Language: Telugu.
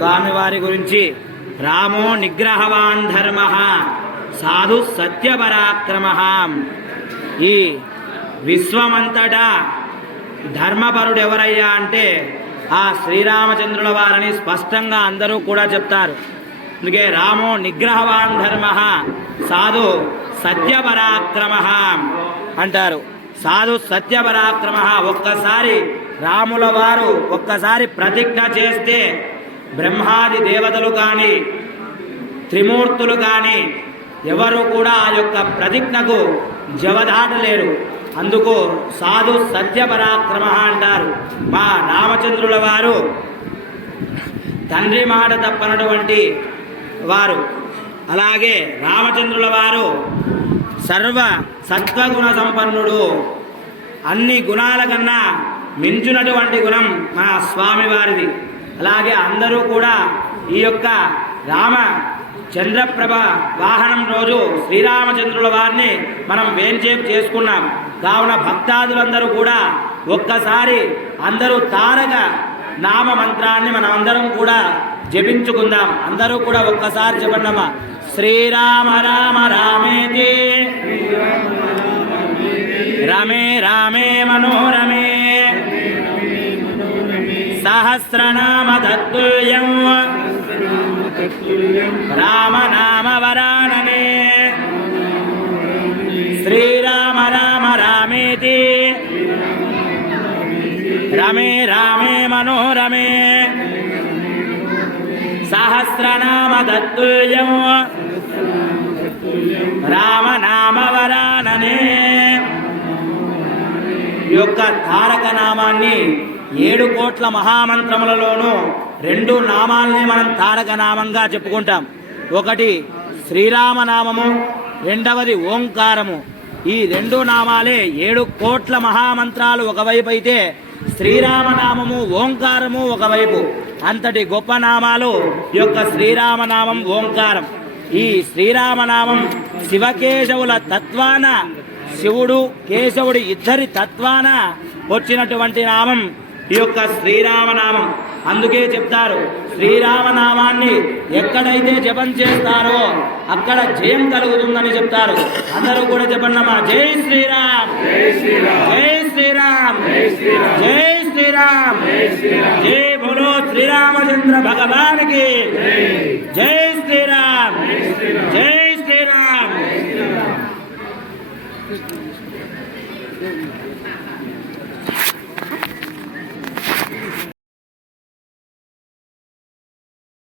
స్వామివారి గురించి రామో నిగ్రహవాన్ ధర్మ సాధు సత్యపరాక్రమ. ఈ విశ్వమంతటా ధర్మపరుడు ఎవరయ్యా అంటే ఆ శ్రీరామచంద్రుల వారని స్పష్టంగా అందరూ కూడా చెప్తారు. అందుకే రామో నిగ్రహవాన్ ధర్మ సాధు సత్యపరాక్రమ అంటారు. సాధు సత్యపరాక్రమ ఒక్కసారి రాముల వారు ఒక్కసారి ప్రతిజ్ఞ చేస్తే బ్రహ్మాది దేవతలు కానీ త్రిమూర్తులు కానీ ఎవరు కూడా ఆ యొక్క ప్రతిజ్ఞకు జవదాటలేరు. అందుకు సాధు సత్యపరాక్రమ అంటారు. మా రామచంద్రుల వారు తండ్రి మాట తప్పనటువంటి వారు. అలాగే రామచంద్రుల వారు సర్వ సత్వగుణ సంపన్నుడు. అన్ని గుణాల కన్నా మించినటువంటి గుణం మా స్వామివారిది. అలాగే అందరూ కూడా ఈ యొక్క రామ చంద్రప్రభ వాహనం రోజు శ్రీరామచంద్రుల వారిని మనం వేంచేపు చేసుకున్నాం. కావున భక్తాదులందరూ కూడా ఒక్కసారి అందరూ తారక నామ మంత్రాన్ని మనం అందరం కూడా జపించుకుందాం. అందరూ కూడా ఒక్కసారి చెప్పండమ్మా. శ్రీరామ రామ రామేతి. రమే రామే మనోరమే. సహస్రనామ తత్తుల్యం రామనామ వరాననే శ్రీరామ రామ రామేతి. రమే రామే మనోరమే. సహస్రనామ తత్తుల్యం రామనామ వరాననే ఈ యొక్క తారక నామాన్ని ఏడు కోట్ల మహామంత్రములలోనూ రెండు నామాల్ని మనం తారక నామంగా చెప్పుకుంటాం. ఒకటి శ్రీరామనామము రెండవది ఓంకారము. ఈ రెండు నామాలే ఏడు కోట్ల మహామంత్రాలు ఒకవైపు అయితే శ్రీరామనామము ఓంకారము ఒకవైపు. అంతటి గొప్ప నామాలు యొక్క శ్రీరామనామం ఓంకారం. ఈ శ్రీరామనామం శివకేశవుల తత్వాన శివుడు కేశవుడు ఇద్దరి తత్వాన వచ్చినటువంటి నామం ఈ యొక్క శ్రీరామనామం. అందుకే చెప్తారు శ్రీరామనామాన్ని ఎక్కడైతే జపం చేస్తారో అక్కడ జయం కలుగుతుందని చెప్తారు. అందరూ కూడా చెప్పండమ్మా జై శ్రీరామ్. జై శ్రీరామ్. జై శ్రీరామ్. జై బోలో శ్రీరామచంద్ర భగవానికి. జై శ్రీరామ్. జై